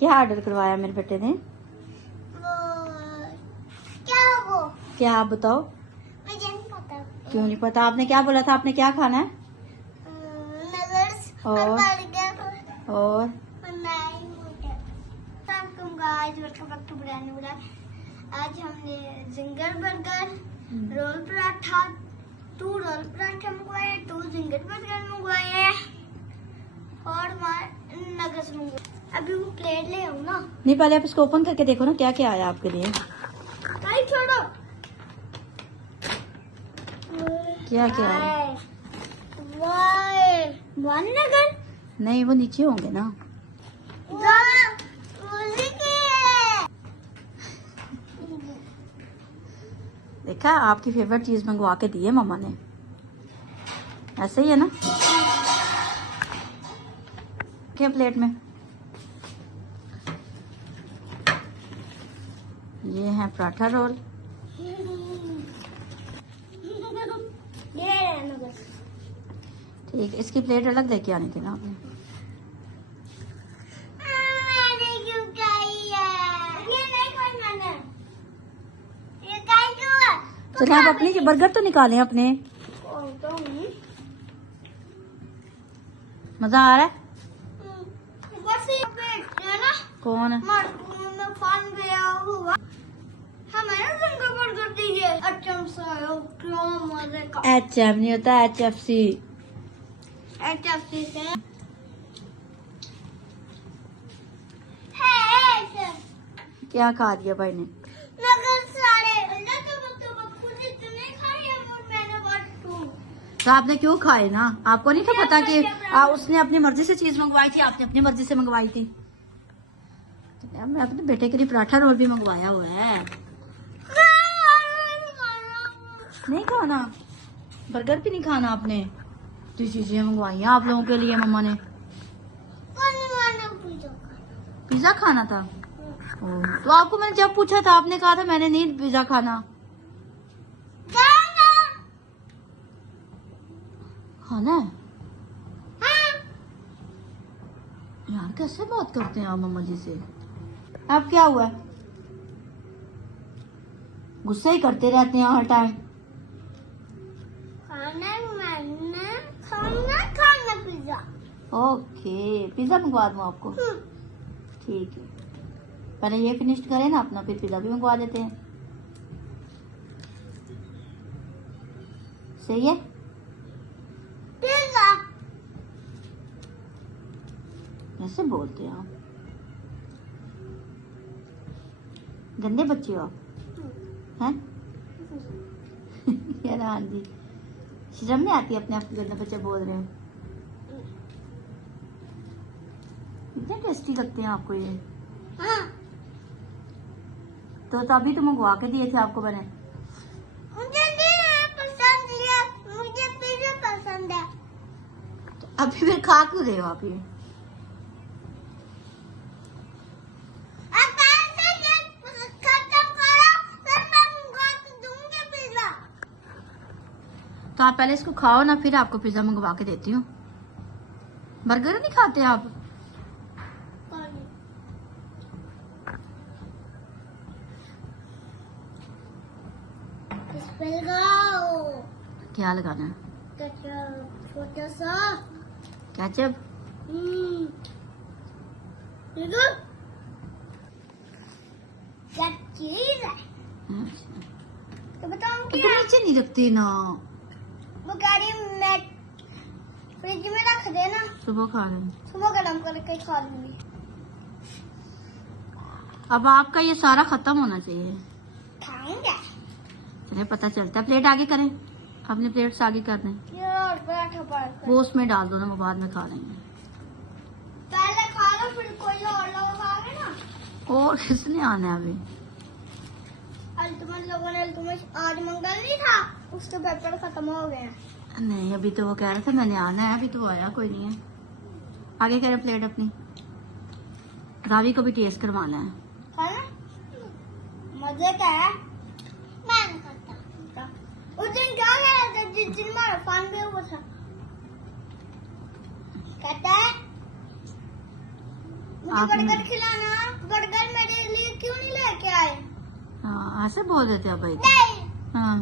क्या ऑर्डर करवाया मेरे बेटे ने? वो क्या आप बताओ? मुझे नहीं पता। क्यों नहीं पता? आपने क्या बोला था? आपने क्या खाना है? नगर्स और बर्गर और आज हमने Zinger burger, roll paratha, 2 roll paratha मंगवाए, 2 जिंगर बर्गर मंगवाए और नगर्स मंगवाए। अभी वो प्लेट ले आऊँ ना? नहीं, पहले आप इसको ओपन करके देखो ना क्या क्या आया आपके लिए। छोड़ो। क्या क्या है? वन नगर नहीं, वो नीचे होंगे ना। देखा, आपकी फेवरेट चीज मंगवा के दी है मम्मा ने। ऐसे ही है ना? क्या प्लेट में? ये है पराठा रोल। ठीक, इसकी प्लेट अलग लेके आनी थी ना आपने। चलो आप अपनी बर्गर तो निकालें अपने। मजा आ रहा है? कौन है? HM नहीं होता, HFC। क्या खा दिया भाई ने? तो आपने क्यों खाए ना? आपको नहीं था पता कि उसने अपनी मर्जी से चीज मंगवाई थी, आपने अपनी मर्जी से मंगवाई थी। तो मैं अपने बेटे के लिए पराठा रोल भी मंगवाया हुआ है। नहीं खाना? बर्गर भी नहीं खाना आपने? जो चीजें मंगवाई हैं आप लोगों के लिए मम्मा ने। पिज्जा खाना था? तो आपको मैंने जब पूछा था आपने कहा था मैंने नहीं पिज्जा खाना। खाना है? यार कैसे बात करते हैं आप मम्मा जी से? अब क्या हुआ है? गुस्से ही करते रहते हैं हर टाइम। खाना पिज्जा। ओके, पिज्जा मंगवा दूँ आपको? ठीक है, पहले ये फिनिश करें ना अपना, फिर पिज्जा भी मंगवा देते हैं। सही है? पिज्जा ऐसे बोलते हैं आप? गंदे बच्चे हो आप हैं? यार हाँ जी, शर्म नहीं आती अपने आप को गंदे बच्चे बोल रहे हो? कितने टेस्टी लगते हैं आपको ये। हाँ। तो तभी तो मंगवा के दिए थे आपको मैंने। मुझे पसंद है, मुझे पिज्जा पसंद है। तो अभी फिर खा क्यों रहे हो आप ये? तो आप पहले इसको खाओ ना, फिर आपको पिज्जा मंगवा के देती हूँ। बर्गर नहीं खाते आप? क्या लगाना है? छोटा सा केचप। चीज है। तो बताऊं तो क्या? नीचे नहीं रखती ना। वो कह रही मैं फ्रिज में रख देना, सुबह खा लें। सुबह गरम करके खा लूंगी। अब आपका ये सारा खत्म होना चाहिए। खाएंगे? चलिए पता चलता है। प्लेट आगे करें, अपने प्लेट से आगे कर दें। ये और पराठा पराठा वो उसमें डाल दो ना, वो बाद में खा लेंगे। पहले खा लो फिर कोई और लोग खाओगे ना। और किसने आना है अभी? अल्तमत लोगों ने आज मंगल नहीं था, उसके पेपर खत्म हो गए हैं। नहीं, अभी तो वो कह रहा था मैंने आना है, अभी तो आया कोई नहीं है। आगे करें प्लेट अपनी। रावी को भी टेस्ट करवाना है। खाना मजे का है। मैं नहीं खाता। उस दिन क्या कह रहा था जिस दिन हमारा फन में हुआ था? कहता है मुझे आपने बर्गर खिलाना। बर्गर मेरे लिए क्यों नहीं लेके आए? हाँ ऐसे बोल देते हो भाई। नहीं, हाँ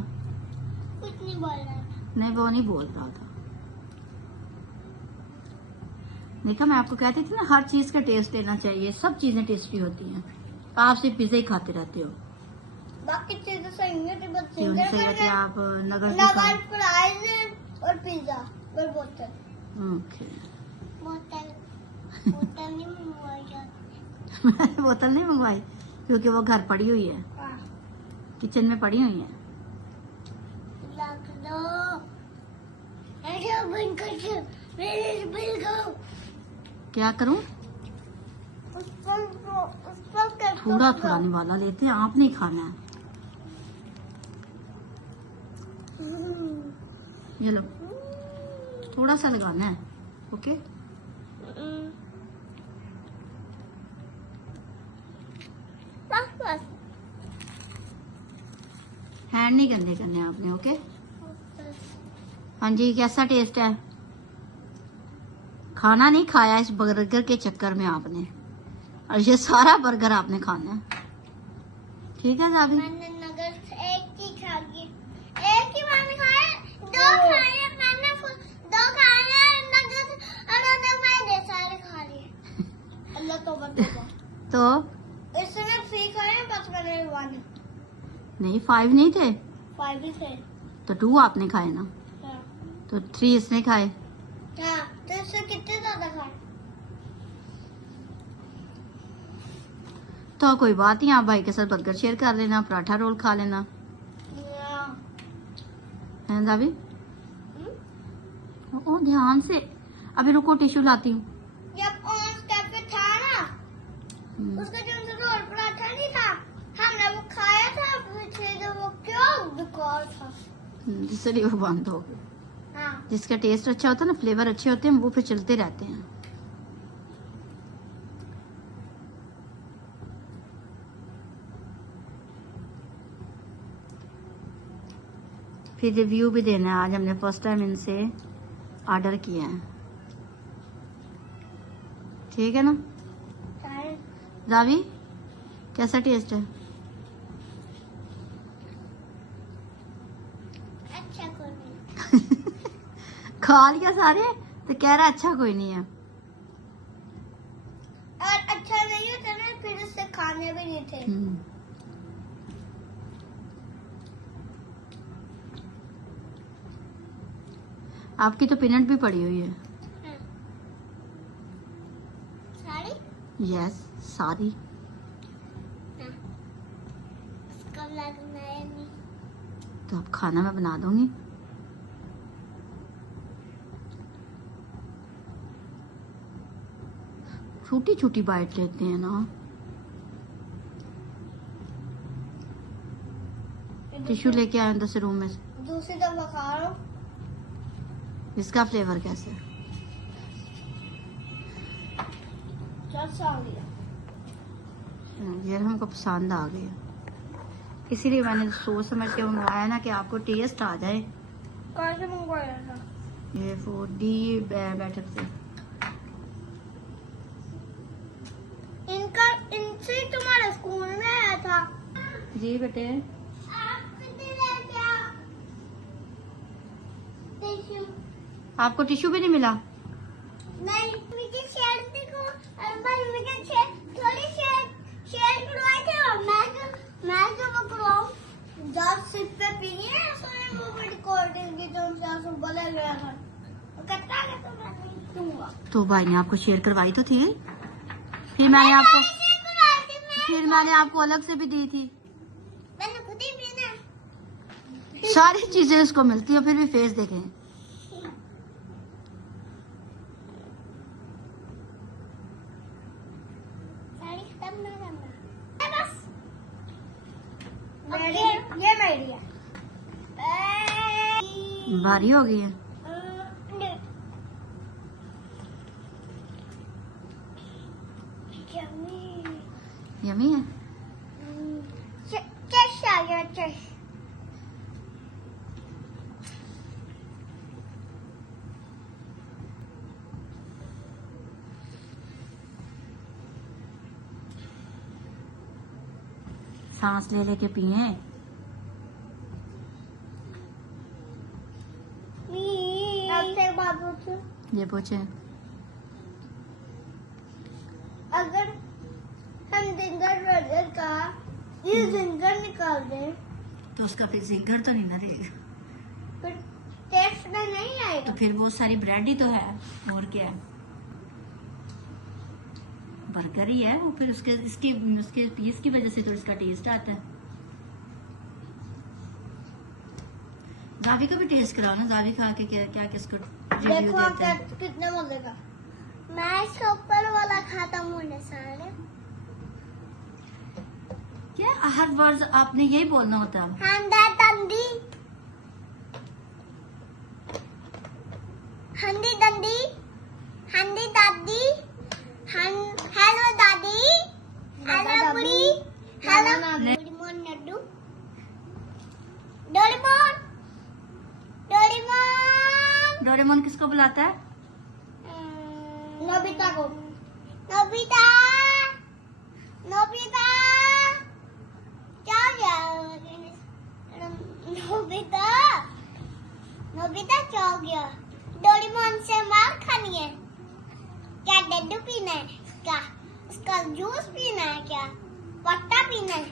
कुछ नहीं बोल रहा था। नहीं वो नहीं बोल रहा था। देखा मैं आपको कहती थी ना हर चीज का टेस्ट लेना चाहिए, सब चीजें टेस्टी होती हैं। आप सिर्फ पिज्जा ही खाते रहते हो। बाकी चीजें सही नहीं होती, बस क्यों नहीं सही होती? आप नगर भी नगर फ्राइज और पिज्जा और बोतल। ओके बोतल बोतल नहीं मंगवाई। बोतल नहीं मंगवाई क्योंकि वो घर पड़ी हुई है, हाँ, किचन में पड़ी हुई है। रख दो। ऐसे बंद कर दो, मेरे बिल को। क्या करूं? उस पर थोड़ा थोड़ा निवाला लेते हैं, आप नहीं खाना है। ये लो थोड़ा सा लगाना है। ओके बस बस। हैंड नहीं गंदे करने आपने। ओके हाँ जी कैसा टेस्ट है? खाना नहीं खाया इस बर्गर के चक्कर में आपने, और ये सारा बर्गर आपने खाना है। ठीक है जाबी? मैंने नगर एक ही खा ली, एक ही मैंने खाया, दो खाए मैंने, दो खाए नगर और दो मैंने सारे खा लिए। अल्लाह तौबा तौबा। तो इसने 3 खाए, बस मैंने 1। नहीं 5 नहीं थे 5 ही थे। तो 2 आपने खाए ना, हाँ, तो 3 इसने खाए। हाँ, तो इससे कितने ज्यादा खाए? तो कोई बात नहीं, आप भाई के साथ बर्गर शेयर कर लेना, पराठा रोल खा लेना है जाबी। ओ ध्यान से, अभी रुको टिश्यू लाती हूँ। जब ऑन स्टेप पे था ना, उसका जो रोल पराठा नहीं था, हमने वो खाया था पीछे, जो वो क्या बेकार था। इसलिए वो बंद हो गया। हाँ, जिसका टेस्ट अच्छा होता है ना, फ्लेवर अच्छे होते हैं, वो फिर चलते रहते हैं। फिर रिव्यू भी देना है। आज हमने फर्स्ट टाइम इनसे ऑर्डर किया है। ठीक है ना जावी? कैसा टेस्ट है? अच्छा कोई नहीं। खा लिया सारे तो कह रहा अच्छा कोई नहीं है। और अच्छा नहीं होता ना, फिर उससे खाने भी नहीं थे। आपकी तो पीनट भी पड़ी हुई है। साड़ी? यस सारी। हाँ। कब लगना है? नहीं। तो अब खाना मैं बना दूंगी। छोटी छोटी बाइट लेते हैं ना। टिश्यू लेके आए अंदर से रूम में से। दूसरी दफा खा रहा हूँ। इसका फ्लेवर कैसे है? कैसा हो गया? ये हमको पसंद आ गया, इसीलिए मैंने सोच समझ के मंगवाया ना कि आपको टेस्ट आ जाए। कैसे मंगवाया था? ये 4D बैठक से। इनसे तुम्हारे स्कूल में आया था। जी बेटे। टिश्यू आपको टिश्यू भी नहीं मिला? नहीं, मुझे शेयर देखो, भाई मुझे थोड़ी शेयर करवाए थे, और मैं जो वो करवाऊं, जब सिप पे पी है सोने वो बड़ी कोल्ड ड्रिंक की, तो उनसे आंसू बोला गया था, वो कहता है तो मैं नहीं दूंगा। तो भाई ने आपको शेयर करवाई तो थी, फिर मैंने आपको अलग से भी दी थी। मैंने खुद ही पीना। सारी चीजें उसको मिलती है, फिर भी फेस देखें। साड़ी खत्म ना करना बस। ये मेरी है। भारी हो गई है। यमी है। चश आ गया, चश। सांस ले लेके पिए। आपसे एक बात पूछूं? ये पूछे। अगर हम जिंगर बर्गर का ये जिंगर निकाल दें तो उसका फिर जिंगर तो नहीं ना रहेगा, फिर टेस्ट में नहीं तो आएगा। फिर बहुत सारी ब्रेड ही तो है, और क्या है, बर्गर ही है वो, फिर उसके उसके पीस की वजह से तो इसका टेस्ट आता है। जावी का भी टेस्ट कराओ ना, जावी खा के क्या क्या किसको रिव्यू देखो आप देते हैं। कितने मजे का। मैं इसके ऊपर वाला खाता हूँ सारे। क्या हर वर्ड आपने यही बोलना होता है? हंदा दंदी हंदी दंदी हंदी दादी हेलो दादी हेलो बुड़ी हेलो डोरेमोन नड्डू डोरेमोन डोरेमोन डोरेमोन किसको बुलाता है? नोबिता को। नोबिता नोबिता क्या हो गया? नोबिता नोबिता क्या हो गया? डोरेमोन से मार खानी है क्या? डड्डू पीना है क्या? उसका जूस पीना है क्या? पट्टा पीना है?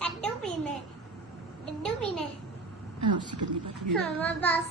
सट्टू पीना है? डड्डू पीना है? उसी को नहीं पता। हाँ बस